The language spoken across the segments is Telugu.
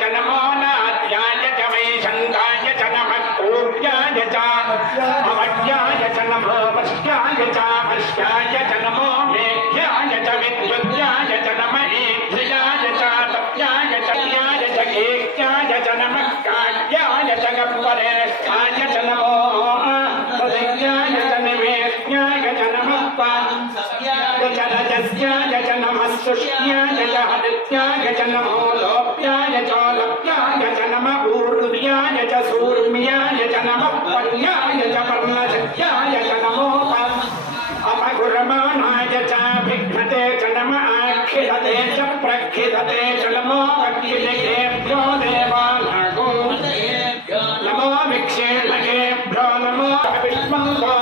जनमोनाध्याय च वै शङ्काय च नमः पूर्याय च गजस्याय च नमः शुष्याय च हरित्याय च नमो लोप्याय चोलप्याय च नमः ऊर्व्याय च सूर्म्याय च नमः पर्याय च पर्णशक्याय च नमो अपगुरमाणाय च विघ्नते च नमः आखिलते च प्रखिलते च नमो अखिलेभ्यो देवानागो नमो विक्षेणकेभ्यो नमो विष्मङ्गो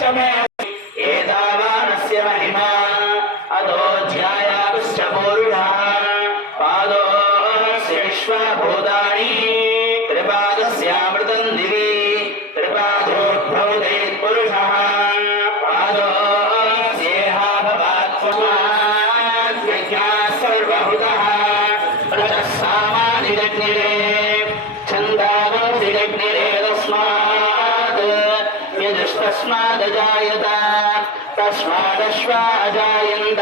Come on. तस्मादजायत तस्मादश्वाजायन्त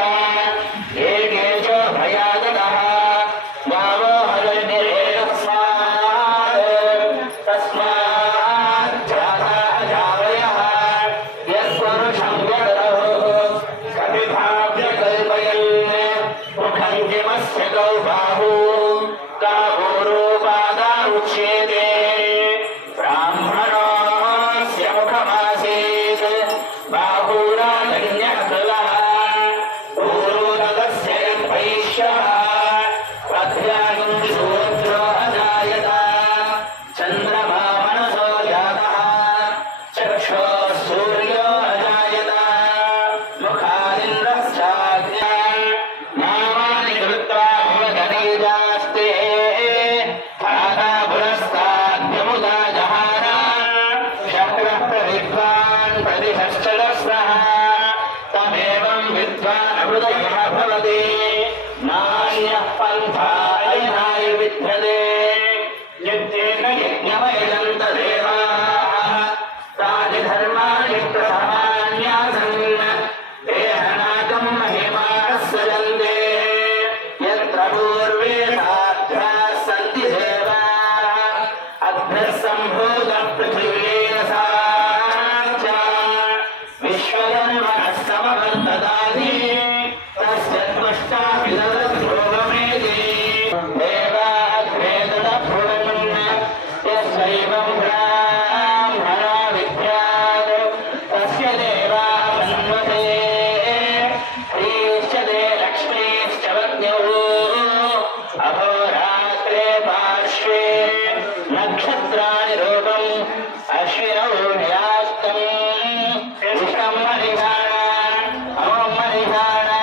पञ्चायः पन्थाय विद्रदे यज्ञेन यज्ञमयजन्तदे नक्षत्राणि रूपम् अश्विनौ ह्यास्तम् विषम् मरिहाणान् अमुं मरिहाणान्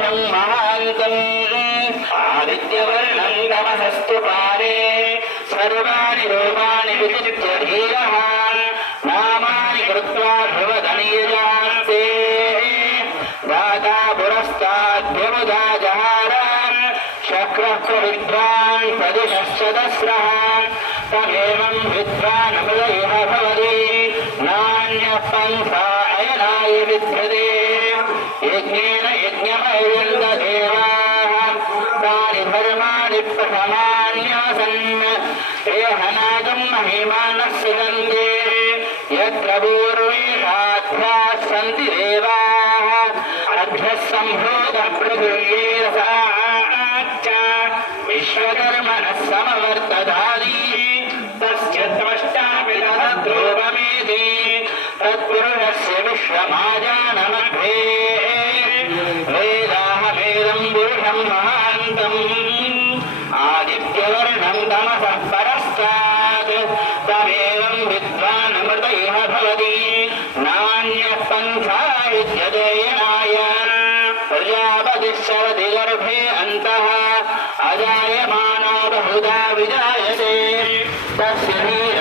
ఆదిత్యవర్ణం తమసస్తు పారే సర్వాణి రూపాణి విచిత్య ధీరవాన్ నామాని కృత్వా భ్రువదనీయాన్తే దాతా పురస్తాద్భ్యముదా జహారాన్ శక్రః ప్రవిద్వాన్ ప్రదిశశ్చదస్రహాన్ తమేవం విద్వాన్ హృదయ భవతి నాణ్యపంథాయ నాయ విద్భ్యతే యజ్ఞేన యజ్ఞమైరున్న దేవాః తాని ధర్మాణి ప్రథమాన్యాసన్. ఏహనాగం మహిమానః సుగంధే యత్ర పూర్వేణాధ్యాస్సంతి దేవాః. प्रजापतिश्चरति गर्भे अन्तः अजायमानो बहुधा विजायते तस्य वीर